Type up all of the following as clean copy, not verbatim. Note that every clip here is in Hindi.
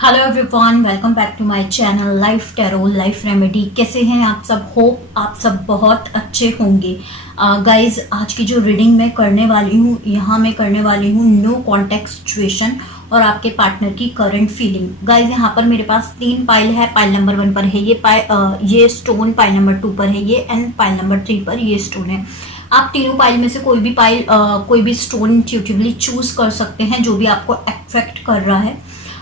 Hello everyone, welcome back to my channel life tarot life remedy. कैसे हैं आप सब? होप आप सब बहुत अच्छे होंगे। गाइस, आज की जो रीडिंग मैं करने वाली हूँ, यहाँ मैं करने वाली हूँ नो कॉन्टैक्ट सिचुएशन और आपके पार्टनर की करंट फीलिंग। गाइस, यहाँ पर मेरे पास 3 पाइल है। पाइल नंबर 1 पर है ये स्टोन, पाइल नंबर 2 पर है ये, एंड पाइल नंबर 3 पर ये स्टोन है। आप तीनों पाइल में से कोई भी स्टोन इंट्यूटिवली चूज कर सकते हैं जो भी आपको अफेक्ट कर रहा है।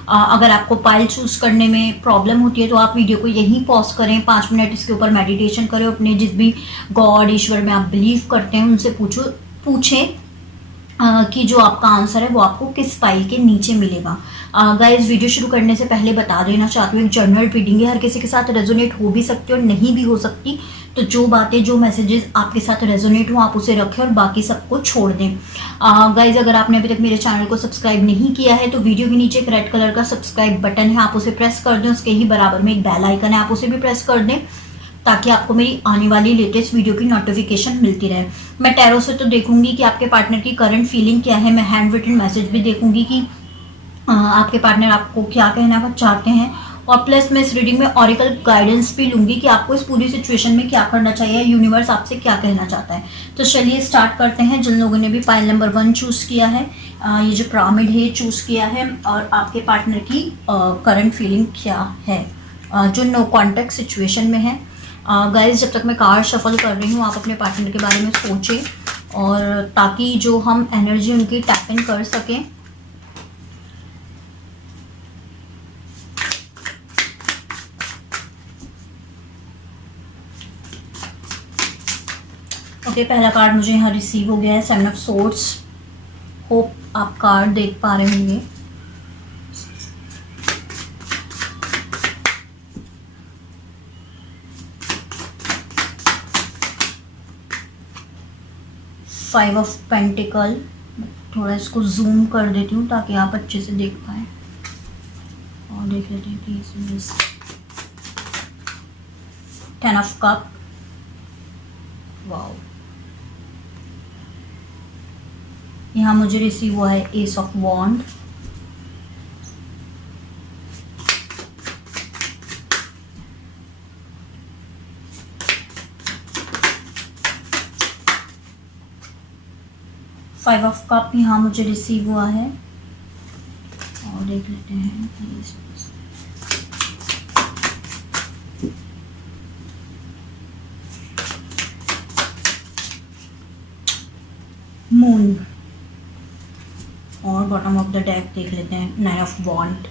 अगर आपको पाइल चूज करने में प्रॉब्लम होती है तो आप वीडियो को यहीं पॉज करें, 5 मिनट इसके ऊपर मेडिटेशन करें, अपने जिस भी गॉड ईश्वर में आप बिलीव करते हैं उनसे पूछें कि जो आपका आंसर है वो आपको किस पाइल के नीचे मिलेगा। गाइस, वीडियो शुरू करने से पहले बता देना चाहती हूँ, एक जनरल रीडिंग है, हर किसी के साथ रेजोनेट हो भी सकती है और नहीं भी हो सकती। तो जो बातें, जो मैसेजेस आपके साथ रेजोनेट हो आप उसे रखें और बाकी सबको छोड़ दें। गाइस, अगर आपने अभी तक मेरे चैनल को सब्सक्राइब नहीं किया है तो वीडियो के नीचे एक रेड कलर का सब्सक्राइब बटन है, आप उसे प्रेस कर दें। उसके ही बराबर में एक बेल आइकन है, आप उसे भी प्रेस कर दें ताकि आपको मेरी आने वाली लेटेस्ट वीडियो की नोटिफिकेशन मिलती रहे। मैं टैरो से तो देखूंगी कि आपके पार्टनर की करंट फीलिंग क्या है, मैं हैंड रिटन मैसेज भी देखूंगी कि आपके पार्टनर आपको क्या कहना चाहते हैं, और प्लस मैं इस रीडिंग में ऑरिकल गाइडेंस भी लूंगी कि आपको इस पूरी सिचुएशन में क्या करना चाहिए, यूनिवर्स आपसे क्या कहना चाहता है। तो चलिए स्टार्ट करते हैं। जिन लोगों ने भी पाइल नंबर 1 चूज किया है, ये जो पिरामिड है चूज किया है, और आपके पार्टनर की करंट फीलिंग क्या है जो नो कॉन्टैक्ट सिचुएशन में है। गाइस, जब तक मैं कार्ड शफल कर रही हूँ आप अपने पार्टनर के बारे में सोचें, और ताकि जो हम एनर्जी उनकी टैप इन कर सकें। ओके, पहला कार्ड मुझे यहाँ रिसीव हो गया है, 7 ऑफ सोर्ड्स। होप आप कार्ड देख पा रहे होंगे। फाइव ऑफ पेंटिकल, थोड़ा इसको जूम कर देती हूँ ताकि आप अच्छे से देख पाए, और देख लेते हैं कि इसमें 10 ऑफ कप। वाओ, यहाँ मुझे रिसीव हुआ है ace of wand, five of cup यहाँ मुझे रिसीव हुआ है, और देख लेते हैं मून, और बॉटम ऑफ द डेक देख लेते हैं 9 of wand.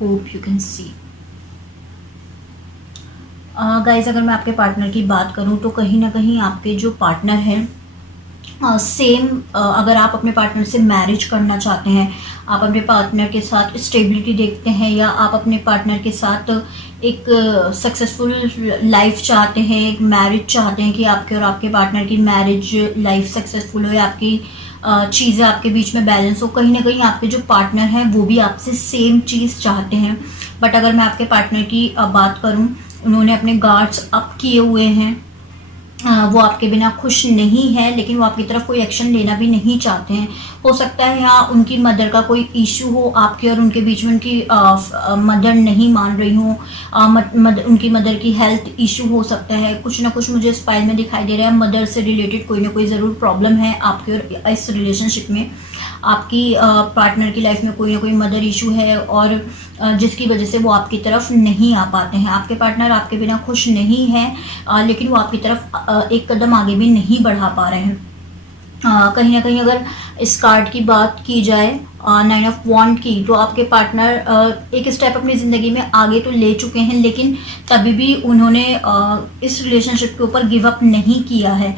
Hope you can see. Guys, अगर मैं आपके पार्टनर की बात करूं तो कहीं ना कहीं आपके जो पार्टनर हैं अगर आप अपने पार्टनर से मैरिज करना चाहते हैं, आप अपने पार्टनर के साथ स्टेबिलिटी देखते हैं, या आप अपने पार्टनर के साथ एक सक्सेसफुल लाइफ चाहते हैं, एक मैरिज चाहते हैं कि आपके और आपके पार्टनर की मैरिज लाइफ सक्सेसफुल हो, या आपकी चीज़ें आपके बीच में बैलेंस हो, कहीं ना कहीं आपके जो पार्टनर हैं वो भी आपसे सेम चीज़ चाहते हैं। बट अगर मैं आपके पार्टनर की बात करूं, उन्होंने अपने गार्ड्स अप किए हुए हैं, वो आपके बिना खुश नहीं है, लेकिन वो आपकी तरफ कोई एक्शन लेना भी नहीं चाहते हैं। हो सकता है यहाँ उनकी मदर का कोई इशू हो, आपके और उनके बीच में उनकी मदर नहीं मान रही हो, उनकी मदर की हेल्थ इशू हो सकता है। कुछ ना कुछ मुझे इस फाइल में दिखाई दे रहा है, मदर से रिलेटेड कोई ना कोई ज़रूर प्रॉब्लम है आपके और इस रिलेशनशिप में। आपकी पार्टनर की लाइफ में कोई ना कोई मदर इशू है, और जिसकी वजह से वो आपकी तरफ नहीं आ पाते हैं। आपके पार्टनर आपके बिना खुश नहीं है, लेकिन वो आपकी तरफ एक कदम आगे भी नहीं बढ़ा पा रहे हैं। कहीं ना कहीं अगर इस कार्ड की बात की जाए 9 ऑफ वॉन्ड की, तो आपके पार्टनर एक स्टेप अपनी ज़िंदगी में आगे तो ले चुके हैं, लेकिन तभी भी उन्होंने इस रिलेशनशिप के ऊपर गिव अप नहीं किया है।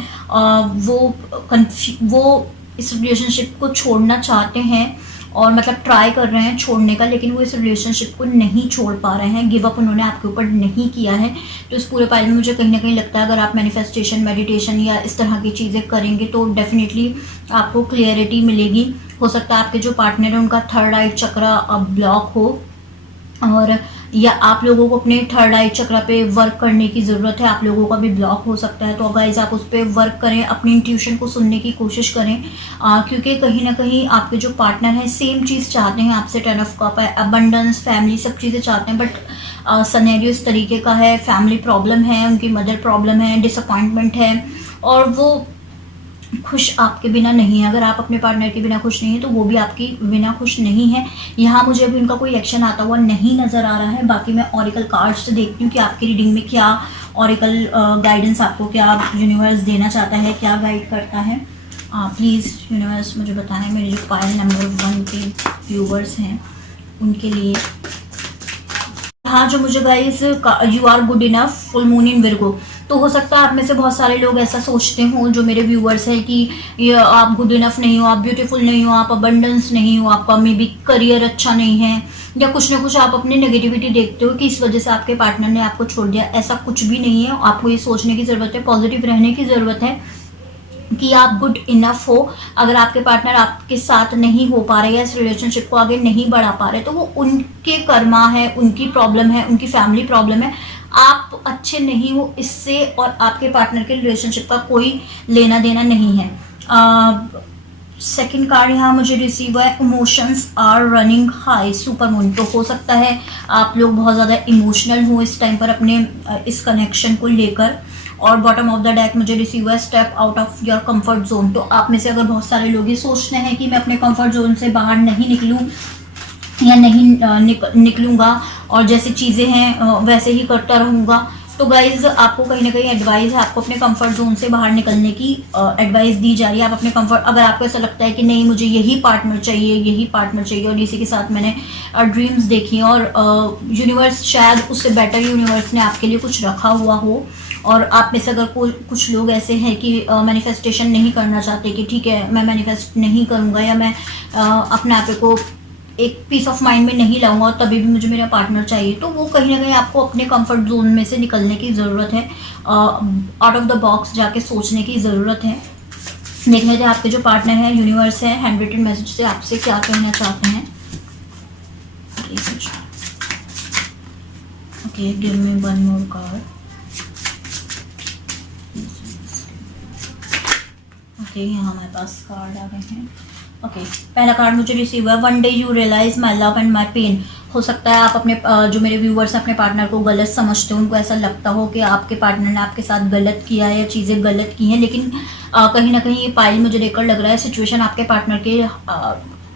वो इस रिलेशनशिप को छोड़ना चाहते हैं, और मतलब ट्राई कर रहे हैं छोड़ने का, लेकिन वो इस रिलेशनशिप को नहीं छोड़ पा रहे हैं। गिव अप उन्होंने आपके ऊपर नहीं किया है। तो इस पूरे पाइल में मुझे कहीं ना कहीं लगता है अगर आप मैनिफेस्टेशन, मेडिटेशन या इस तरह की चीज़ें करेंगे तो डेफिनेटली आपको क्लियरिटी मिलेगी। हो सकता है आपके जो पार्टनर है उनका थर्ड आई चक्र ब्लॉक हो, और या आप लोगों को अपने थर्ड आई चक्र पे वर्क करने की ज़रूरत है। आप लोगों का भी ब्लॉक हो सकता है, तो गाइज आप उस पर वर्क करें, अपनी इंट्यूशन को सुनने की कोशिश करें, क्योंकि कहीं ना कहीं आपके जो पार्टनर हैं सेम चीज़ चाहते हैं आपसे। 10 ऑफ कप है, अबंडेंस, फैमिली, सब चीज़ें चाहते हैं, बट सिनेरियो इस तरीके का है, फैमिली प्रॉब्लम है, उनकी मदर प्रॉब्लम है, डिसअपॉइंटमेंट है, और वो खुश आपके बिना नहीं है। अगर आप अपने पार्टनर के बिना खुश नहीं है तो वो भी आपकी बिना खुश नहीं है। यहाँ मुझे अभी उनका कोई एक्शन आता हुआ नहीं नज़र आ रहा है। बाकी मैं ऑरिकल कार्ड्स से देखती हूँ कि आपकी रीडिंग में क्या ऑरिकल गाइडेंस आपको क्या यूनिवर्स देना चाहता है, क्या गाइड करता है। प्लीज़ यूनिवर्स मुझे बताएं, मेरे जो पायल नंबर 1 के व्यूवर्स हैं उनके लिए। हाँ, जो मुझे guys you are good enough, full moon in Virgo. तो हो सकता है आप में से बहुत सारे लोग ऐसा सोचते हो, जो मेरे व्यूअर्स हैं, कि ये आप गुड इनफ नहीं हो, आप ब्यूटीफुल नहीं हो, आप अबंडेंस नहीं हो, आपका मे बी करियर अच्छा नहीं है, या कुछ ना कुछ आप अपनी नेगेटिविटी देखते हो कि इस वजह से आपके पार्टनर ने आपको छोड़ दिया। ऐसा कुछ भी नहीं है। आपको ये सोचने की ज़रूरत है, पॉजिटिव रहने की ज़रूरत है कि आप गुड इनफ हो। अगर आपके पार्टनर आपके साथ नहीं हो पा रहे या इस रिलेशनशिप को आगे नहीं बढ़ा पा रहे, तो वो उनके कर्मा है, उनकी प्रॉब्लम है, उनकी फैमिली प्रॉब्लम है। आप अच्छे नहीं हो इससे, और आपके पार्टनर के रिलेशनशिप का कोई लेना देना नहीं है। सेकंड कार्ड यहाँ मुझे रिसीव हुआ है, emotions are running high, super moon. तो हो सकता है आप लोग बहुत ज़्यादा इमोशनल हो इस टाइम पर अपने इस कनेक्शन को लेकर। और बॉटम ऑफ द डेक मुझे रिसीव हुआ है, step out of your comfort zone. तो आप में से अगर बहुत सारे लोग ये सोचते हैं कि मैं अपने कंफर्ट जोन से बाहर नहीं निकलूं या नहीं निकलूंगा, और जैसी चीज़ें हैं वैसे ही करता रहूँगा, तो गाइज आपको कहीं ना कहीं एडवाइस है, आपको अपने कंफर्ट जोन से बाहर निकलने की एडवाइस दी जा रही है। आप अपने कंफर्ट, अगर आपको ऐसा लगता है कि नहीं मुझे यही पार्टनर चाहिए, यही पार्टनर चाहिए, और इसी के साथ मैंने ड्रीम्स देखी, और यूनिवर्स शायद उससे बेटर यूनिवर्स ने आपके लिए कुछ रखा हुआ हो, और आप में से अगर कुछ लोग ऐसे हैं कि मैनिफेस्टेशन नहीं करना चाहते, कि ठीक है मैं मैनिफेस्ट नहीं करूँगा, या मैं अपने आप को एक पीस ऑफ माइंड में नहीं लाऊंगा और तभी भी मुझे मेरा पार्टनर चाहिए, तो वो कहीं ना कहीं आपको अपने कंफर्ट जोन में से निकलने की ज़रूरत है, आउट ऑफ द बॉक्स जाके सोचने की ज़रूरत है। देख लेते हैं आपके जो पार्टनर है, यूनिवर्स है, हैंड रिटन मैसेज से आपसे क्या कहना चाहते हैं। Okay, give me one more card. Okay, यहाँ हमारे पास कार्ड आ गए हैं। ओके, पहला कार्ड मुझे रिसीव हुआ, one day you realise my love and my pain. हो सकता है आप अपने जो मेरे व्यूवर्स अपने पार्टनर को गलत समझते हो, उनको ऐसा लगता हो कि आपके पार्टनर ने आपके साथ गलत किया है या चीज़ें गलत की हैं, लेकिन कहीं ना कहीं ये पाइल मुझे देखकर लग रहा है सिचुएशन आपके पार्टनर के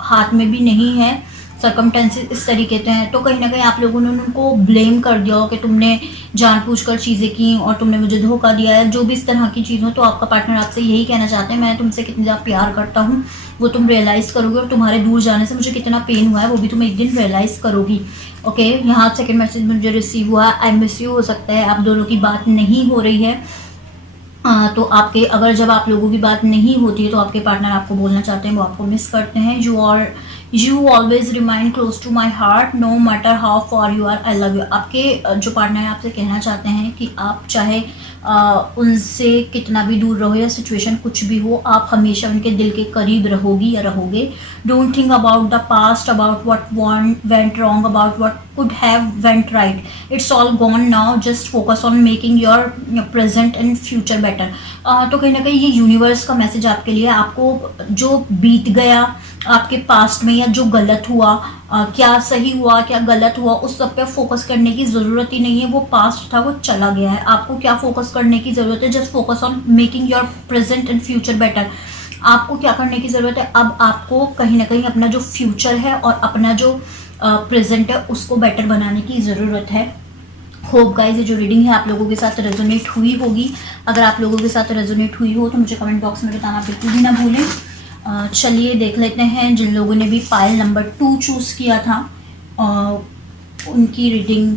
हाथ में भी नहीं है, सर्कमटेंसेस इस तरीके से हैं। तो कहीं ना कहीं आप लोगों ने उनको ब्लेम कर दिया हो कि तुमने जानबूझकर चीज़ें की और तुमने मुझे धोखा दिया है, जो भी इस तरह की चीज़ हो। तो आपका पार्टनर आपसे यही कहना चाहते हैं, मैं तुमसे कितनी ज़्यादा प्यार करता हूँ वो तुम रियलाइज़ करोगे, और तुम्हारे दूर जाने से मुझे कितना पेन हुआ है वो भी तुम एक दिन रियलाइज़ करोगी। ओके, यहाँ सेकंड मैसेज मुझे रिसीव हुआ, आई मिस यू। हो सकता है आप दोनों की बात नहीं हो रही है, तो आपके अगर जब आप लोगों की बात नहीं होती है तो आपके पार्टनर आपको बोलना चाहते हैं वो आपको मिस करते हैं। You always remain close to my heart no matter how far you are, I love you. आपके जो पार्टनर है आपसे कहना चाहते हैं कि आप चाहे उनसे कितना भी दूर रहो या सिचुएशन कुछ भी हो, आप हमेशा उनके दिल के करीब रहोगी या रहोगे। Don't think about the past, about what went wrong, about what could have went right, it's all gone now, just focus on making your present and future better. तो कहीं ना कहीं ये यूनिवर्स का मैसेज आपके लिए, आपको जो बीत गया आपके पास्ट में या जो गलत हुआ, क्या सही हुआ क्या गलत हुआ, उस सब पे फोकस करने की ज़रूरत ही नहीं है। वो पास्ट था, वो चला गया है। आपको क्या फोकस करने की ज़रूरत है, just focus on making your present and future better. आपको क्या करने की ज़रूरत है, अब आपको कहीं ना कहीं अपना जो फ्यूचर है और अपना जो प्रेजेंट है उसको बेटर बनाने की ज़रूरत है। होप गाइस ये जो रीडिंग है आप लोगों के साथ रेजोनेट हुई होगी। अगर आप लोगों के साथ रेजोनेट हुई हो तो मुझे कमेंट बॉक्स में बताना बिल्कुल भी ना भूलें। चलिए देख लेते हैं जिन लोगों ने भी पायल नंबर 2 चूज़ किया था उनकी रीडिंग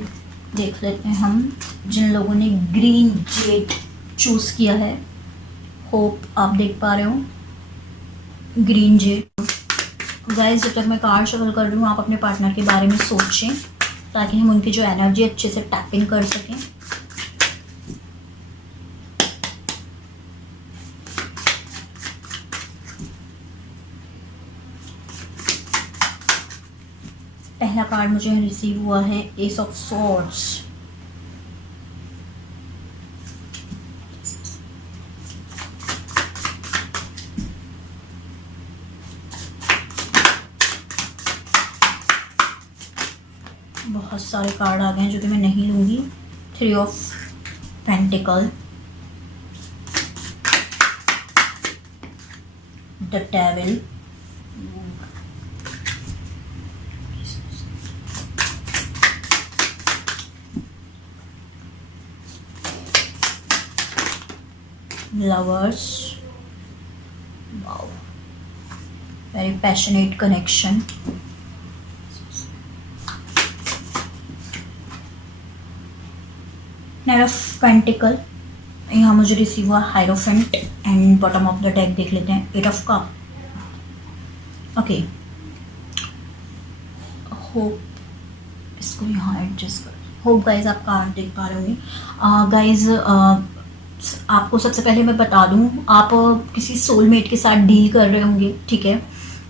देख लेते हैं हम। जिन लोगों ने ग्रीन जेड चूज़ किया है, होप आप देख पा रहे हो ग्रीन जेड। गाइस जब तक मैं कार्ड शफल कर रही हूँ आप अपने पार्टनर के बारे में सोचें ताकि हम उनकी जो एनर्जी अच्छे से टैपिंग कर सकें। पहला कार्ड मुझे रिसीव हुआ है एस ऑफ सॉर्ड्स। बहुत सारे कार्ड आ गए हैं जो कि मैं नहीं लूँगी। 3 of pentacle, the devil, lovers, wow, very passionate connection, night of pentacle, यहाँ मुझे रिसीव हुआ hierophant, and bottom of the deck देख लेते हैं 8 ऑफ कप। ओके, होप इसको यहाँ एडजस्ट कर, होप गाइज आप कार्ड देख पा रहे होंगे। गाइज आपको सबसे पहले मैं बता दूँ, आप किसी सोलमेट के साथ डील कर रहे होंगे, ठीक है,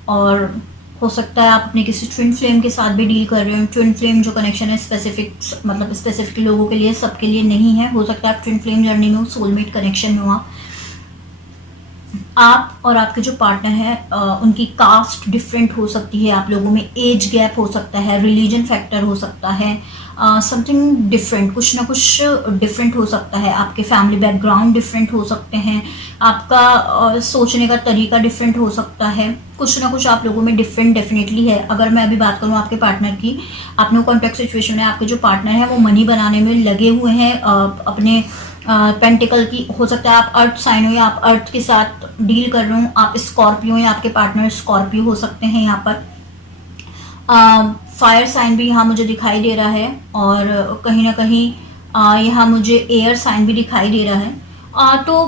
और हो सकता है आप अपने किसी ट्विन फ्लेम के साथ भी डील कर रहे हो। ट्विन फ्लेम जो कनेक्शन है स्पेसिफिक, मतलब स्पेसिफिक लोगों के लिए, सबके लिए नहीं है। हो सकता है आप ट्विन फ्लेम जर्नी में हो, सोलमेट कनेक्शन में हो। आप और आपके जो पार्टनर है उनकी कास्ट डिफरेंट हो सकती है, आप लोगों में एज गैप हो सकता है, रिलीजन फैक्टर हो सकता है, समथिंग डिफरेंट, कुछ ना कुछ डिफरेंट हो सकता है, आपके फैमिली बैकग्राउंड डिफरेंट हो सकते हैं, आपका सोचने का तरीका डिफरेंट हो सकता है, कुछ ना कुछ आप लोगों में डिफरेंट डेफिनेटली है। अगर मैं अभी बात करूँ आपके पार्टनर की, आप नो कॉन्टैक्ट सिचुएशन में आपके जो पार्टनर है वो मनी बनाने में लगे हुए हैं, अपने पेंटिकल की, हो सकता है आप अर्थ साइन हो या आप अर्थ के साथ डील कर रहे हो, आप स्कॉर्पियो या आपके पार्टनर स्कॉर्पियो हो सकते हैं। यहाँ पर फायर साइन भी यहाँ मुझे दिखाई दे रहा है, और कहीं ना कहीं यहाँ मुझे एयर साइन भी दिखाई दे रहा है। तो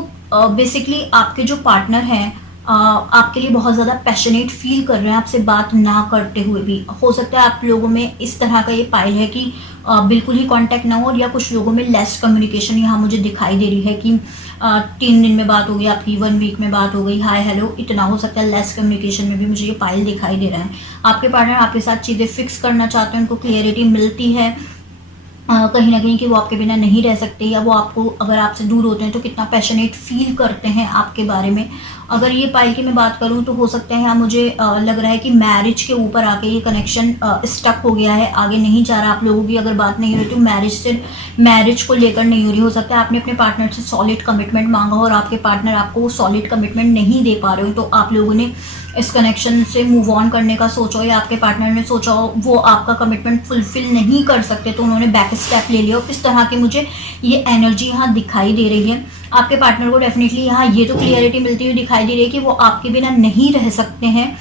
बेसिकली आपके जो पार्टनर हैं आपके लिए बहुत ज़्यादा पैशनेट फील कर रहे हैं, आपसे बात ना करते हुए भी। हो सकता है आप लोगों में इस तरह का ये पाइल है कि बिल्कुल ही कांटेक्ट ना हो, या कुछ लोगों में लेस कम्युनिकेशन यहाँ मुझे दिखाई दे रही है कि 3 दिन में बात हो गई आपकी, 1 वीक में बात हो गई, हाय हेलो, इतना हो सकता है। लेस कम्युनिकेशन में भी मुझे ये पाइल दिखाई दे रहा है। आपके पार्टनर आपके साथ चीज़ें फिक्स करना चाहते हैं, उनको क्लियरिटी मिलती है कहीं ना कहीं कि वो आपके बिना नहीं रह सकते, या वो आपको अगर आपसे दूर होते हैं तो कितना पैशनेट फील करते हैं आपके बारे में। अगर ये पाइल की मैं बात करूं तो हो सकता है यहाँ मुझे लग रहा है कि मैरिज के ऊपर आके ये कनेक्शन स्टक हो गया है, आगे नहीं जा रहा। आप लोगों की अगर बात नहीं हो रही तो मैरिज को लेकर नहीं हो रही। हो सकता है आपने अपने पार्टनर से सॉलिड कमिटमेंट मांगा हो और आपके पार्टनर आपको सॉलिड कमिटमेंट नहीं दे पा रहे हो, तो आप लोगों ने इस कनेक्शन से मूव ऑन करने का सोचा हो, या आपके पार्टनर ने सोचा हो वो आपका कमिटमेंट फुलफिल नहीं कर सकते तो उन्होंने बैक स्टेप ले लिया हो। इस तरह की मुझे ये एनर्जी यहाँ दिखाई दे रही है। आपके पार्टनर को डेफिनेटली यहाँ ये तो क्लियरिटी मिलती हुई दिखाई दे रही है कि वो आपके बिना नहीं रह सकते हैं,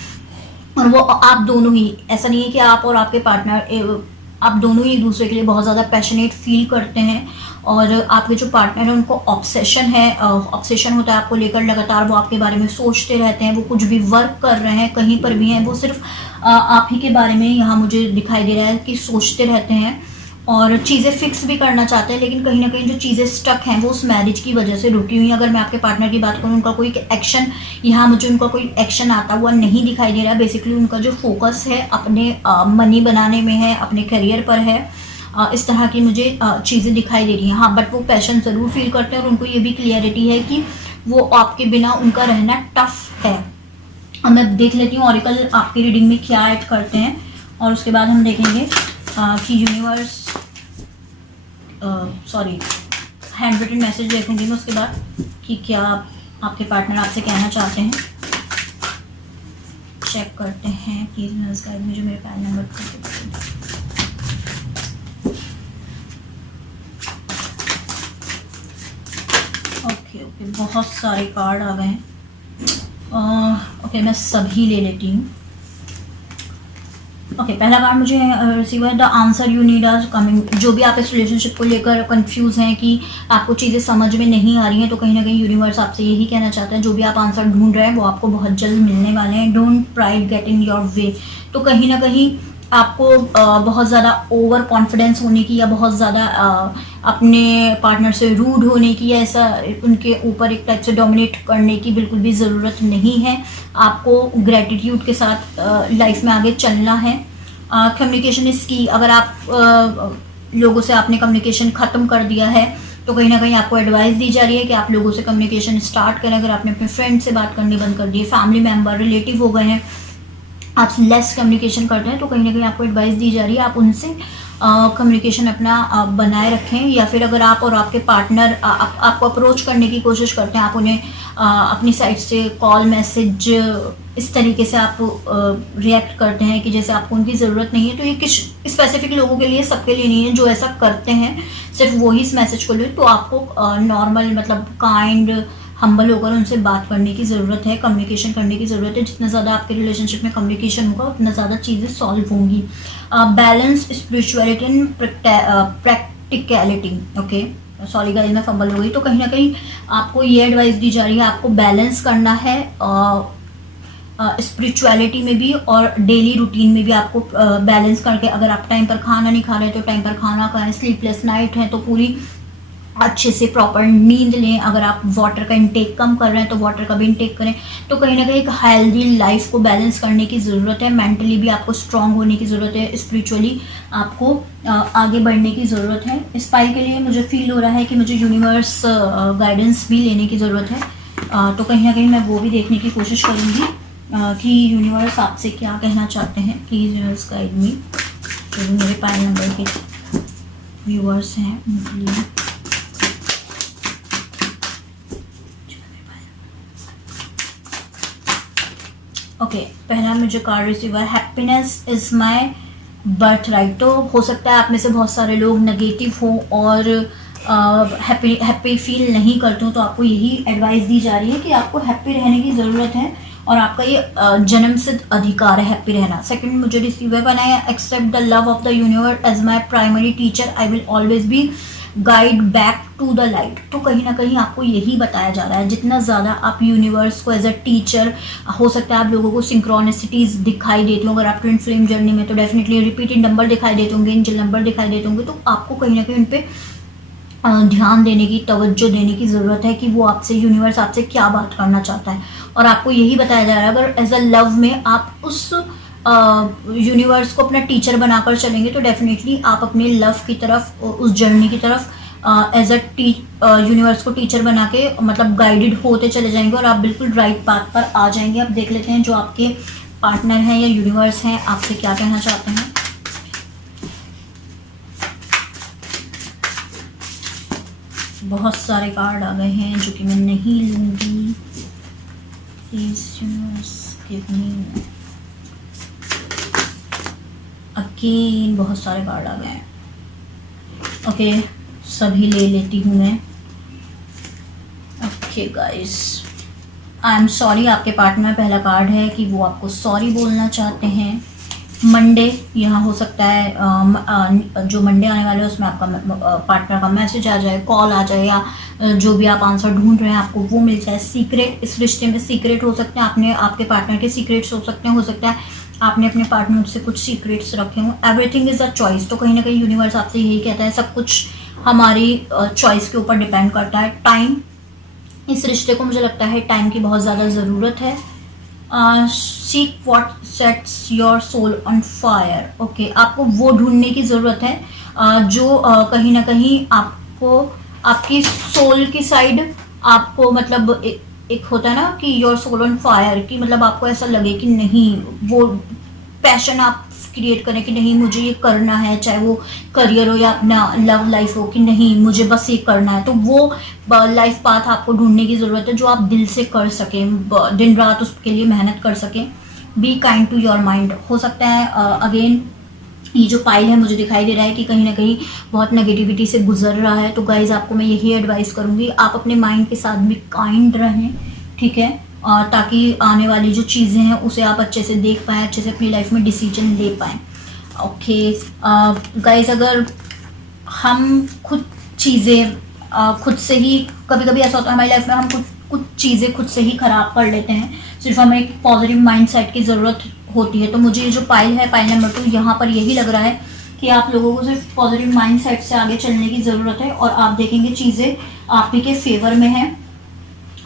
और वो आप दोनों ही, ऐसा नहीं है कि आप और आपके पार्टनर, आप दोनों ही एक दूसरे के लिए बहुत ज़्यादा पैशनेट फील करते हैं। और आपके जो पार्टनर है उनको ऑब्सेशन है, ऑब्सेशन होता है आपको लेकर, लगातार वो आपके बारे में सोचते रहते हैं। वो कुछ भी वर्क कर रहे हैं, कहीं पर भी हैं, वो सिर्फ आप ही के बारे में यहाँ मुझे दिखाई दे रहा है कि सोचते रहते हैं, और चीज़ें फिक्स भी करना चाहते हैं, लेकिन कहीं ना कहीं जो चीज़ें स्टक हैं वो उस मैरिज की वजह से रुकी हुई हैं। अगर मैं आपके पार्टनर की बात करूँ, उनका कोई एक्शन, यहाँ मुझे उनका कोई एक्शन आता हुआ नहीं दिखाई दे रहा। बेसिकली उनका जो फोकस है अपने मनी बनाने में है, अपने करियर पर है, इस तरह की मुझे चीज़ें दिखाई दे रही हैं। हाँ, बट वो पैशन ज़रूर फील करते हैं, और उनको ये भी क्लियरिटी है कि वो आपके बिना उनका रहना टफ है। अब मैं देख लेती हूँ ऑरिकल आपकी रीडिंग में क्या ऐड करते हैं, और उसके बाद हम देखेंगे कि universe, sorry, handwritten message देखूंगी मैं उसके बाद कि क्या आपके पार्टनर आपसे कहना चाहते हैं। चेक करते हैं प्लीज मिस गाइड, मुझे मेरे पैन नंबर ओके, बहुत सारे कार्ड आ गए हैं। ओके, मैं सभी ले लेती हूँ। ओके, पहला कार्ड मुझे रिसीव है the answer you need are coming. जो भी आप इस रिलेशनशिप को लेकर कंफ्यूज हैं कि आपको चीज़ें समझ में नहीं आ रही हैं, तो कहीं ना कहीं यूनिवर्स आपसे यही कहना चाहता है, जो भी आप आंसर ढूंढ रहे हैं वो आपको बहुत जल्द मिलने वाले हैं। Don't pride get in your way. तो कहीं ना कहीं आपको बहुत ज़्यादा ओवर कॉन्फिडेंस होने की, या बहुत ज़्यादा अपने पार्टनर से रूड होने की, या ऐसा उनके ऊपर एक टाइप से डोमिनेट करने की बिल्कुल भी ज़रूरत नहीं है। आपको ग्रेटिट्यूड के साथ लाइफ में आगे चलना है। कम्युनिकेशन इज की। अगर आप लोगों से आपने कम्युनिकेशन ख़त्म कर दिया है तो कहीं ना कहीं आपको एडवाइस दी जा रही है कि आप लोगों से कम्युनिकेशन स्टार्ट करें। अगर आपने अपने फ्रेंड से बात करनी बंद कर दी है, फैमिली मेम्बर रिलेटिव हो गए हैं, आप लेस कम्युनिकेशन करते हैं, तो कहीं ना कहीं आपको एडवाइस दी जा रही है आप उनसे कम्युनिकेशन अपना बनाए रखें। या फिर अगर आप और आपके पार्टनर आपको अप्रोच करने की कोशिश करते हैं, आप उन्हें अपनी साइड से कॉल मैसेज इस तरीके से आप रिएक्ट करते हैं कि जैसे आपको उनकी ज़रूरत नहीं है, तो ये कुछ स्पेसिफिक लोगों के लिए, सबके लिए नहीं है। जो ऐसा करते हैं सिर्फ वही इस मैसेज को ले, तो आपको नॉर्मल मतलब काइंड हम्बल होकर उनसे बात करने की ज़रूरत है, कम्युनिकेशन करने की ज़रूरत है। जितना ज़्यादा आपके रिलेशनशिप में कम्युनिकेशन होगा उतना ज़्यादा चीज़ें सॉल्व होंगी। Balance spirituality and practicality. Okay, sorry guys मैं फंबल हो गई। तो कहीं ना कहीं आपको ये एडवाइस दी जा रही है, आपको बैलेंस करना है स्पिरिचुअलिटी में भी और डेली रूटीन में भी आपको बैलेंस करके, अगर आप टाइम पर खाना नहीं खा रहे तो टाइम पर खाना खाएं, स्लीपलेस नाइट है तो पूरी अच्छे से प्रॉपर नींद लें। अगर आप वाटर का इंटेक कम कर रहे हैं तो वाटर का भी इंटेक करें। तो कहीं ना कहीं एक हेल्दी लाइफ को बैलेंस करने की ज़रूरत है। मेंटली भी आपको स्ट्रांग होने की ज़रूरत है, स्पिरिचुअली आपको आगे बढ़ने की ज़रूरत है। इस पाई के लिए मुझे फील हो रहा है कि मुझे यूनिवर्स गाइडेंस भी लेने की ज़रूरत है। तो कहीं ना कहीं मैं वो भी देखने की कोशिश करूँगी कि यूनिवर्स आपसे क्या कहना चाहते हैं। Please universe guide me. जो मेरे पाई नंबर के व्यूअर्स हैं उनके लिए। ओके, पहला मुझे कार्ड रिसीव है, happiness is my birth right. तो हो सकता है आप में से बहुत सारे लोग नेगेटिव हो और हैप्पी फील नहीं करते हो, तो आपको यही एडवाइस दी जा रही है कि आपको हैप्पी रहने की ज़रूरत है और आपका ये जन्म सिद्ध अधिकार है हैप्पी रहना। सेकंड मुझे रिसीव है, when I accept the love of the universe as my primary teacher I will always be guided back to the light. तो कहीं ना कहीं आपको यही बताया जा रहा है, जितना ज़्यादा आप यूनिवर्स को एज अ टीचर, हो सकता है आप लोगों को सिंक्रोनिसिटीज़ दिखाई देती हों। अगर आप ट्विन फ्लेम जर्नी में तो डेफिनेटली रिपीटेड नंबर दिखाई देते होंगे, एंजल नंबर दिखाई देते होंगे, तो आपको कहीं ना कहीं उन पर ध्यान देने की, तवज्जो देने की ज़रूरत है कि वो आपसे, यूनिवर्स आपसे क्या बात करना चाहता है। और आपको यही बताया जा रहा है, अगर एज अ लव में आप उस यूनिवर्स को अपना टीचर बनाकर चलेंगे तो डेफिनेटली आप अपने लव की तरफ, उस जर्नी की तरफ एज अ यूनिवर्स को टीचर बना के मतलब गाइडेड होते चले जाएंगे और आप बिल्कुल राइट पाथ पर आ जाएंगे। अब देख लेते हैं जो आपके पार्टनर हैं या यूनिवर्स हैं आपसे क्या कहना चाहते हैं। बहुत सारे कार्ड आ गए हैं जो कि मैं नहीं लूँगी। Please universe give me again. बहुत सारे कार्ड आ गए हैं। ओके, सभी ले लेती हूँ मैं। Okay guys, I am sorry. आपके पार्टनर, पहला कार्ड है कि वो आपको सॉरी बोलना चाहते हैं। मंडे यहाँ हो सकता है, जो मंडे आने वाले हैं उसमें आपका पार्टनर का मैसेज आ जाए, कॉल आ जाए, या जो भी आप आंसर ढूंढ रहे हैं आपको वो मिल जाए। सीक्रेट, इस रिश्ते में सीक्रेट हो सकते हैं, आपने आपके पार्टनर के सीक्रेट्स हो सकते हैं, हो सकता है आपने अपने पार्टनर से कुछ सीक्रेट्स रखे हों। Everything is a choice. तो कहीं ना कहीं यूनिवर्स आपसे यही कहता है, सब कुछ हमारी चॉइस के ऊपर डिपेंड करता है। टाइम, इस रिश्ते को मुझे लगता है टाइम की बहुत ज़्यादा ज़रूरत है। Seek what sets your soul on fire. Okay, आपको वो ढूंढने की ज़रूरत है जो कहीं ना कहीं आपको आपकी सोल की साइड, आपको मतलब एक होता है ना कि योर सोल ऑन फायर, कि मतलब आपको ऐसा लगे कि नहीं, वो पैशन आप क्रिएट करें कि नहीं मुझे ये करना है, चाहे वो करियर हो या अपना लव लाइफ हो, कि नहीं मुझे बस ये करना है। तो वो लाइफ पाथ आपको ढूंढने की ज़रूरत है जो आप दिल से कर सकें, दिन रात उसके लिए मेहनत कर सकें। Be kind to your mind. हो सकता है अगेन ये जो पाइल है मुझे दिखाई दे रहा है कि कहीं ना कहीं बहुत नेगेटिविटी से गुजर रहा है। तो गाइज आपको मैं यही एडवाइस करूँगी, आप अपने माइंड के साथ भी काइंड रहें, ठीक है, ताकि आने वाली जो चीज़ें हैं उसे आप अच्छे से देख पाएँ, अच्छे से अपनी लाइफ में डिसीजन ले पाएँ। ओके गाइज, अगर हम खुद चीज़ें खुद से ही, कभी कभी ऐसा होता है हमारी लाइफ में, हम कुछ चीज़ें खुद से ही ख़राब कर लेते हैं, सिर्फ हमें एक पॉजिटिव माइंडसेट की ज़रूरत होती है। तो मुझे ये जो पाइल है, पाइल नंबर 2, यहाँ पर यही लग रहा है कि आप लोगों को सिर्फ पॉजिटिव माइंडसेट से आगे चलने की ज़रूरत है और आप देखेंगे चीज़ें आप ही के फेवर में हैं,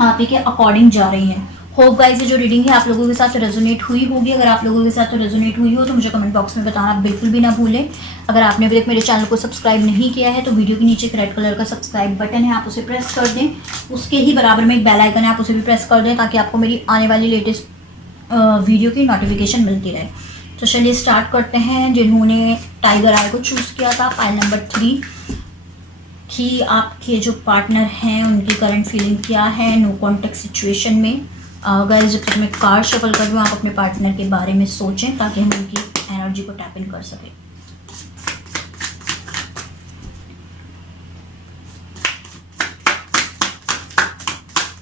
आप ही के अकॉर्डिंग जा रही हैं। होप गाइस ये जो रीडिंग है आप लोगों के साथ रेजोनेट हुई होगी। अगर आप लोगों के साथ रेजोनेट हुई हो तो मुझे कमेंट बॉक्स में बताना बिल्कुल भी ना भूलें। अगर आपने अभी तक मेरे चैनल को सब्सक्राइब नहीं किया है तो वीडियो के नीचे एक रेड कलर का सब्सक्राइब बटन है, आप उसे प्रेस कर दें। उसके ही बराबर में एक बेल आइकन है, आप उसे भी प्रेस कर दें ताकि आपको मेरी आने वाली लेटेस्ट वीडियो की नोटिफिकेशन मिलती रहे। तो चलिए स्टार्ट करते हैं। जिन्होंने टाइगर आई को चूज़ किया था, पाइल नंबर 3, कि आपके जो पार्टनर हैं उनकी करंट फीलिंग क्या है नो कॉन्टेक्ट सिचुएशन में। गाइस जब तक मैं कार्ड शफल कर रही हूँ आप अपने पार्टनर के बारे में सोचें ताकि हम उनकी एनर्जी को टैप इन कर सकें।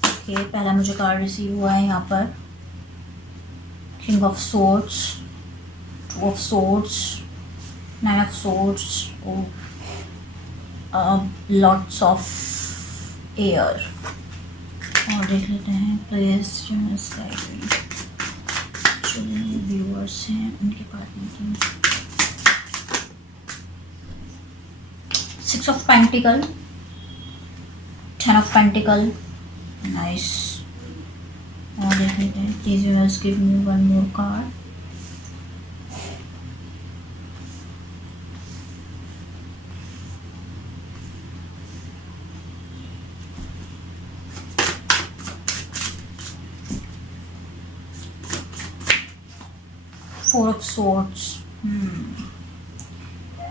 ओके, पहला मुझे कार्ड रिसीव हुआ है यहाँ पर king of swords, 2 of swords, 9 of swords, lots of air. और देख लेते हैं प्लीज जो व्यूअर्स हैं उनके पार्टनर की। 6 of pentacle, 10 of pentacle, nice. और देख लेते हैं please viewers give me one more card. Four of swords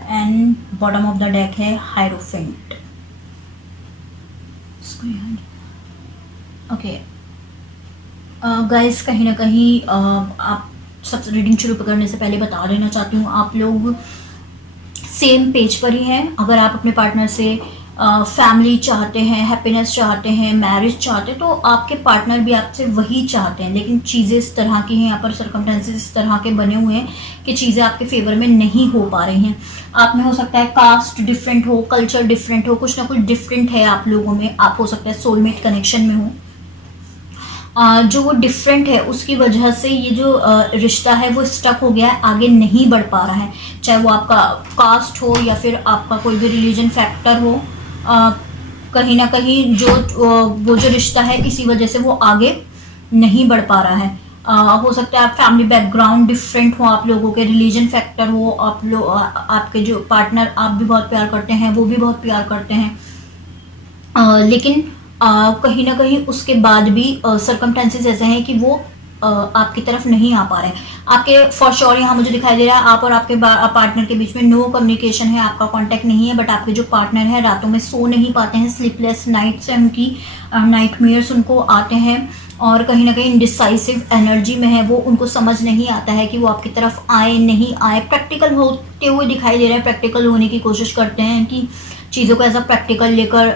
and bottom of the deck है हायरोफेंट। ओके गाइस, कहीं ना कहीं आप सब रीडिंग शुरू करने से पहले बता देना चाहती हूँ आप लोग सेम पेज पर ही हैं। अगर आप अपने पार्टनर से फैमिली चाहते हैं, हैप्पीनेस चाहते हैं, मैरिज चाहते हैं, तो आपके पार्टनर भी आपसे वही चाहते हैं। लेकिन चीज़ें इस तरह की हैं, यहाँ पर सर्कमस्टेंसेस इस तरह के बने हुए हैं कि चीज़ें आपके फेवर में नहीं हो पा रही हैं। आप में हो सकता है कास्ट डिफरेंट हो, कल्चर डिफरेंट हो, कुछ ना कुछ डिफरेंट है आप लोगों में। आप हो सकता है सोलमेट कनेक्शन में हो, जो वो डिफरेंट है उसकी वजह से ये जो रिश्ता है वो स्टक हो गया है, आगे नहीं बढ़ पा रहा है। चाहे वो आपका कास्ट हो या फिर आपका कोई भी रिलीजन फैक्टर हो, कहीं ना कहीं वो जो रिश्ता है इसी वजह से वो आगे नहीं बढ़ पा रहा है। हो सकता है आप फैमिली बैकग्राउंड डिफरेंट हो, आप लोगों के रिलीजन फैक्टर हो, आपके जो पार्टनर आप भी बहुत प्यार करते हैं, वो भी बहुत प्यार करते हैं, लेकिन कहीं ना कहीं उसके बाद भी सर्कमस्टेंसेस ऐसे हैं कि वो आपकी तरफ नहीं आ पा रहे हैं। आपके फॉर श्योर यहाँ मुझे दिखाई दे रहा है आप और आपके पार्टनर के बीच में नो कम्युनिकेशन है, आपका कांटेक्ट नहीं है। बट आपके जो पार्टनर है रातों में सो नहीं पाते हैं, स्लीपलेस नाइट्स हैं उनकी, नाइटमेयर्स उनको आते हैं और कहीं ना कहीं इंडिसाइसिव एनर्जी में है। वो उनको समझ नहीं आता है कि वो आपकी तरफ आए नहीं आए। प्रैक्टिकल होते हुए दिखाई दे रहे हैं, प्रैक्टिकल होने की कोशिश करते हैं कि चीज़ों को ऐसा प्रैक्टिकल लेकर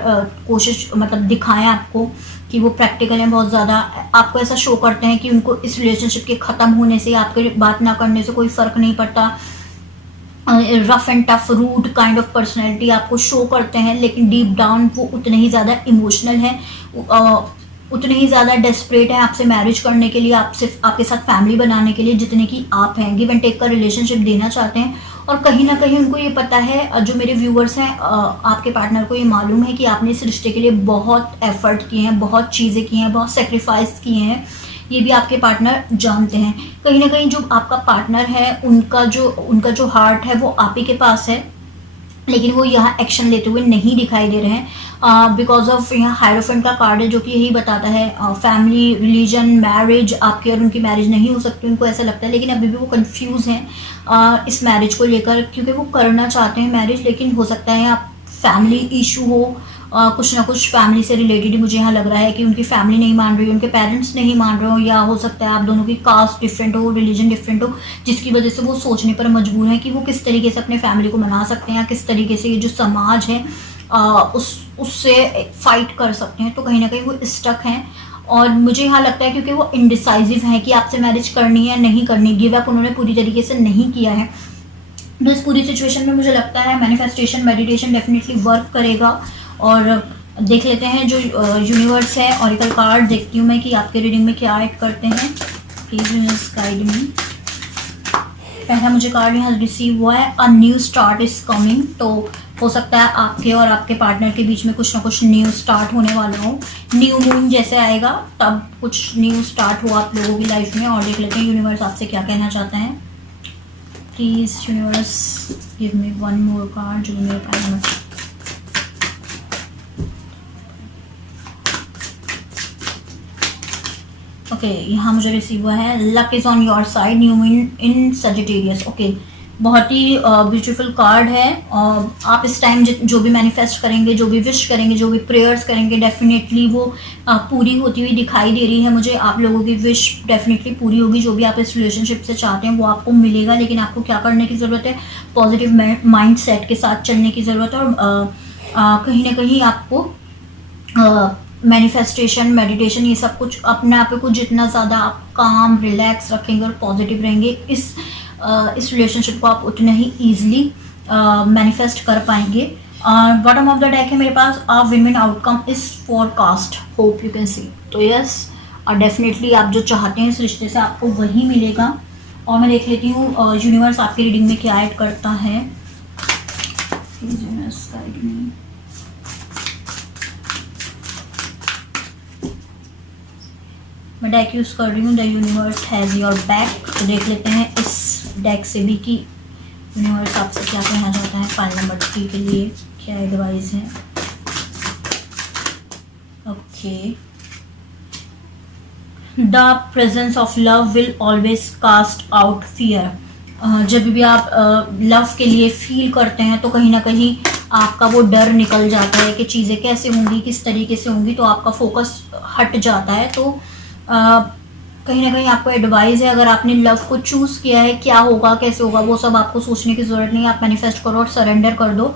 कोशिश मतलब दिखाएं आपको कि वो प्रैक्टिकल हैं बहुत ज़्यादा। आपको ऐसा शो करते हैं कि उनको इस रिलेशनशिप के ख़त्म होने से, आपके बात ना करने से कोई फ़र्क नहीं पड़ता। Rough and tough rude kind of personality आपको शो करते हैं, लेकिन डीप डाउन वो उतने ही ज़्यादा इमोशनल हैं, उतने ही ज़्यादा डेस्परेट हैं आपसे मैरिज करने के लिए, आपसे आपके साथ फैमिली बनाने के लिए जितने कि आप हैं। गिव एंड टेक का रिलेशनशिप देना चाहते हैं और कहीं ना कहीं उनको ये पता है, जो मेरे व्यूअर्स हैं आपके पार्टनर को ये मालूम है कि आपने इस रिश्ते के लिए बहुत एफर्ट किए हैं, बहुत चीज़ें की हैं, बहुत सेक्रीफाइस किए हैं। ये भी आपके पार्टनर जानते हैं। कहीं ना कहीं जो आपका पार्टनर है उनका जो हार्ट है वो आप ही के पास है, लेकिन वो यहाँ एक्शन लेते हुए नहीं दिखाई दे रहे हैं बिकॉज ऑफ यहाँ हायरोफेंट का कार्ड है जो कि यही बताता है फैमिली, रिलीजन, मैरिज, आपकी और उनकी मैरिज नहीं हो सकती, उनको ऐसा लगता है। लेकिन अभी भी वो कंफ्यूज हैं इस मैरिज को लेकर, क्योंकि वो करना चाहते हैं मैरिज, लेकिन हो सकता है यहाँ फैमिली इशू हो, कुछ ना कुछ फैमिली से रिलेटेड ही मुझे यहाँ लग रहा है कि उनकी फैमिली नहीं मान रही, उनके पेरेंट्स नहीं मान रहे हो, या हो सकता है आप दोनों की कास्ट डिफरेंट हो, रिलीजन डिफरेंट हो, जिसकी वजह से वो सोचने पर मजबूर हैं कि वो किस तरीके से अपने फैमिली को मना सकते हैं या किस तरीके से ये जो समाज है उससे फाइट कर सकते हैं। तो कहीं ना कहीं वो स्टक हैं और मुझे यहाँ लगता है क्योंकि वो इंडिसाइसिव हैं कि आपसे मैरिज करनी है नहीं करनी, गिव अप उन्होंने पूरी तरीके से नहीं किया है। तो इस पूरी सिचुएशन में मुझे लगता है मैनिफेस्टेशन, मेडिटेशन डेफिनेटली वर्क करेगा। और देख लेते हैं जो यूनिवर्स है, ऑरिकल कार्ड देखती हूँ मैं कि आपके रीडिंग में क्या ऐड करते हैं। Please guide me. पहला मुझे कार्ड यहाँ रिसीव हुआ है, a new start is coming. तो हो सकता है आपके और आपके पार्टनर के बीच में कुछ ना कुछ न्यू स्टार्ट होने वाला हो। न्यू मून जैसे आएगा तब कुछ न्यू स्टार्ट हो आप लोगों की लाइफ में। और देख लेते हैं यूनिवर्स आपसे क्या कहना चाहता है। Please universe give me one more card जो मेरे पास में। ओके यहाँ मुझे रिसीव हुआ है luck is on your side, new moon in Sagittarius. Okay, बहुत ही ब्यूटीफुल कार्ड है। आप इस टाइम जो भी मैनिफेस्ट करेंगे, जो भी विश करेंगे, जो भी प्रेयर्स करेंगे, डेफिनेटली वो पूरी होती हुई दिखाई दे रही है मुझे। आप लोगों की विश डेफिनेटली पूरी होगी। जो भी आप इस रिलेशनशिप से चाहते हैं वो आपको मिलेगा, लेकिन आपको क्या करने की ज़रूरत है, पॉजिटिव माइंड सेट के साथ चलने की ज़रूरत है। और कहीं ना कहीं आपको मैनिफेस्टेशन, मेडिटेशन, ये सब कुछ अपने आप को जितना ज़्यादा आप काम रिलैक्स रखेंगे और पॉजिटिव रहेंगे, इस रिलेशनशिप को आप उतना ही ईजिली मैनिफेस्ट कर पाएंगे। बॉटम ऑफ द डेक है मेरे पास a win win outcome is forecast, hope you can see. तो यस, डेफिनेटली आप जो चाहते हैं इस रिश्ते से आपको वही मिलेगा। और मैं देख लेती हूँ यूनिवर्स आपकी रीडिंग में क्या ऐड करता है। Universe guide me. मैं डेक यूज़ कर रही हूँ the universe has your back. तो देख लेते हैं इस डेक से भी कि यूनिवर्स आपसे क्या कहना चाहता है। फाइल नंबर 3 के लिए क्या एडवाइस है। Okay, the presence of love will always cast out fear. जब भी आप लव के लिए फील करते हैं तो कहीं ना कहीं आपका वो डर निकल जाता है कि चीज़ें कैसे होंगी, किस तरीके से होंगी, तो आपका फोकस हट जाता है। तो कहीं ना कहीं आपको एडवाइस है, अगर आपने लव को चूज़ किया है, क्या होगा कैसे होगा वो सब आपको सोचने की ज़रूरत नहीं है। आप मैनिफेस्ट करो और सरेंडर कर दो।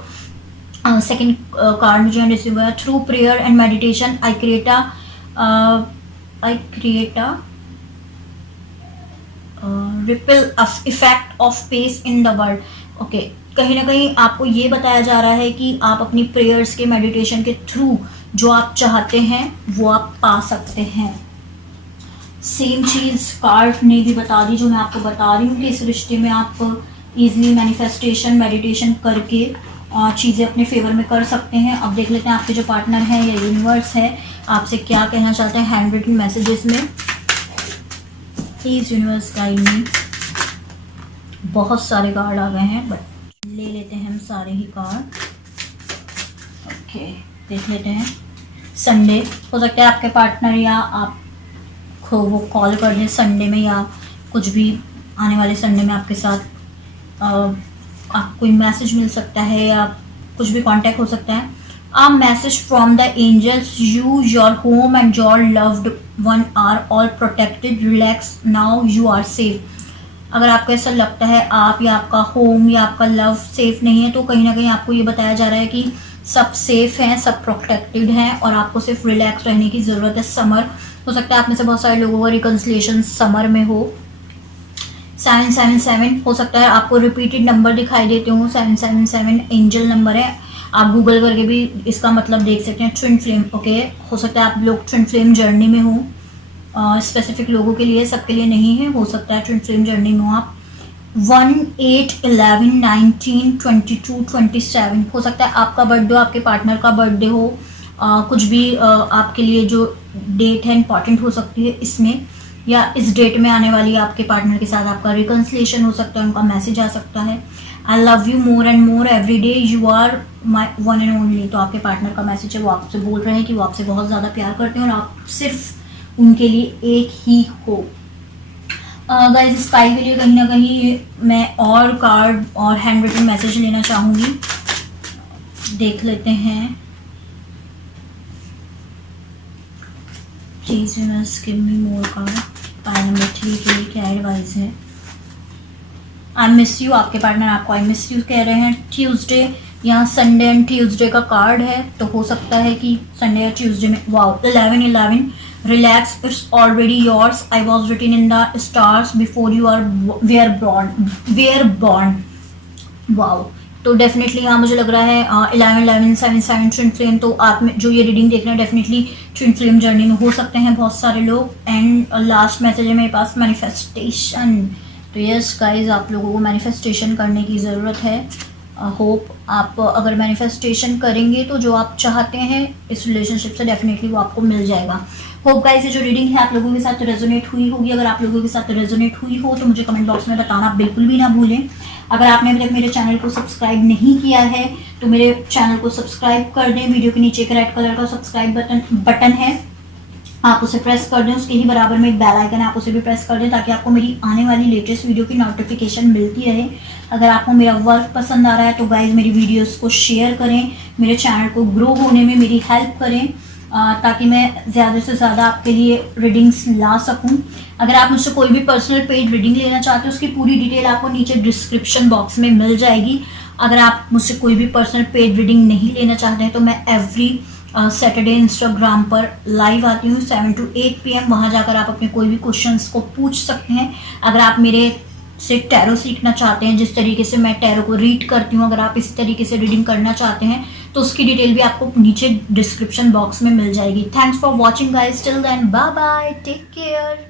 सेकंड कार्ड मुझे रिसीव हुआ है through prayer and meditation I create a ripple effect of peace in the world. Okay, कहीं ना कहीं आपको ये बताया जा रहा है कि आप अपनी प्रेयर्स के, मेडिटेशन के थ्रू जो आप चाहते हैं वो आप पा सकते हैं। सेम चीज़ कार्ड ने भी बता दी जो मैं आपको बता रही हूँ कि इस रिश्ते में आप इजीली मैनिफेस्टेशन, मेडिटेशन करके चीज़ें अपने फेवर में कर सकते हैं। अब देख लेते हैं आपके जो पार्टनर है या यूनिवर्स है आपसे क्या कहना चाहते हैं हैंड रिटन मैसेजेस में। Please universe guide me. बहुत सारे कार्ड आ गए हैं बट ले लेते हैं हम सारे ही कार्ड। ओके, देख लेते हैं। संडे हो सकता है आपके पार्टनर या आप वो कॉल कर दें संडे में, या कुछ भी आने वाले संडे में आपके साथ आपको कोई मैसेज मिल सकता है या कुछ भी कांटेक्ट हो सकता है। A message from the angels, you, your home and your loved one are all protected, relax now, you are safe. अगर आपको ऐसा लगता है आप या आपका होम या आपका लव सेफ नहीं है तो कहीं ना कहीं आपको ये बताया जा रहा है कि सब सेफ हैं, सब प्रोटेक्टेड हैं और आपको सिर्फ रिलैक्स रहने की ज़रूरत है। समर हो सकता है आप में से बहुत सारे लोगों का रिकन्सिलिएशन समर में हो। 777 हो सकता है आपको रिपीटेड नंबर दिखाई देते हो। 777 एंजल नंबर है, आप गूगल करके भी इसका मतलब देख सकते हैं। ट्विन फ्लेम, ओके, हो सकता है आप लोग ट्विन फ्लेम जर्नी में हो। स्पेसिफिक लोगों के लिए, सबके लिए नहीं है। हो सकता है ट्विन फ्लेम जर्नी में हो आप। 1, 8, 11, 19, 22, 27 हो सकता है आपका बर्थडे हो, आपके पार्टनर का बर्थडे हो। कुछ भी आपके लिए जो डेट है इंपॉर्टेंट हो सकती है इसमें, या इस डेट में आने वाली आपके पार्टनर के साथ आपका रिकन्सिलिएशन हो सकता है, उनका मैसेज आ सकता है। I love you more and more every day, you are my one and only. तो आपके पार्टनर का मैसेज है, वो आपसे बोल रहे हैं कि वो आपसे बहुत ज़्यादा प्यार करते हैं और आप सिर्फ उनके लिए एक ही हो। गाइस, स्काई के लिए कहीं ना कहीं मैं और कार्ड और हैंड रिटन मैसेज लेना चाहूँगी। देख लेते हैं। Please universe give me more card. Pile number 3 के लिए क्या एडवाइस है। आई मिस यू, आपके पार्टनर आपको आई मिस यू कह रहे हैं। ट्यूसडे, यहाँ संडे एंड ट्यूसडे का कार्ड है तो हो सकता है कि संडे या ट्यूसडे में। Wow, 11 relax, it's already yours, I was written in the stars before you are were born. Wow, तो डेफिनेटली यहाँ मुझे लग रहा है 11, 7 ट्विन फ्लेम। तो आप में जो ये रीडिंग देख रहे हैं डेफिनेटली ट्विन फ्लेम जर्नी में हो सकते हैं बहुत सारे लोग। एंड लास्ट मैसेज है मेरे पास मैनिफेस्टेशन। तो यस गाइज, आप लोगों को मैनिफेस्टेशन करने की ज़रूरत है। होप आप अगर मैनिफेस्टेशन करेंगे तो जो आप चाहते हैं इस रिलेशनशिप से डेफिनेटली वो आपको मिल जाएगा। होप गाइस ये जो रीडिंग है आप लोगों के साथ रेजोनेट हुई होगी। अगर आप लोगों के साथ रेजोनेट हुई हो तो मुझे कमेंट बॉक्स में बताना बिल्कुल भी ना भूलें। अगर आपने अभी तक मेरे चैनल को सब्सक्राइब नहीं किया है तो मेरे चैनल को सब्सक्राइब कर दें। वीडियो के नीचे एक रेड कलर का सब्सक्राइब बटन है, आप उसे प्रेस कर दें। उसके ही बराबर में एक बेल आइकन है, आप उसे भी प्रेस कर दें ताकि आपको मेरी आने वाली लेटेस्ट वीडियो की नोटिफिकेशन मिलती रहे। अगर आपको मेरा वर्क पसंद आ रहा है तो गाइज मेरी वीडियोस को शेयर करें, मेरे चैनल को ग्रो होने में मेरी हेल्प करें ताकि मैं ज़्यादा से ज़्यादा आपके लिए रीडिंग्स ला सकूं। अगर आप मुझसे कोई भी पर्सनल पेड रीडिंग लेना चाहते हो उसकी पूरी डिटेल आपको नीचे डिस्क्रिप्शन बॉक्स में मिल जाएगी। अगर आप मुझसे कोई भी पर्सनल पेड रीडिंग नहीं लेना चाहते हैं तो मैं एवरी सैटरडे इंस्टाग्राम पर लाइव आती हूँ 7 to 8 PM। वहाँ जाकर आप अपने कोई भी क्वेश्चंस को पूछ सकते हैं। अगर आप मेरे से टैरो सीखना चाहते हैं, जिस तरीके से मैं टैरो को रीड करती हूँ, अगर आप इसी तरीके से रीडिंग करना चाहते हैं तो उसकी डिटेल भी आपको नीचे डिस्क्रिप्शन बॉक्स में मिल जाएगी। Thanks for watching guys, till then bye bye, take care.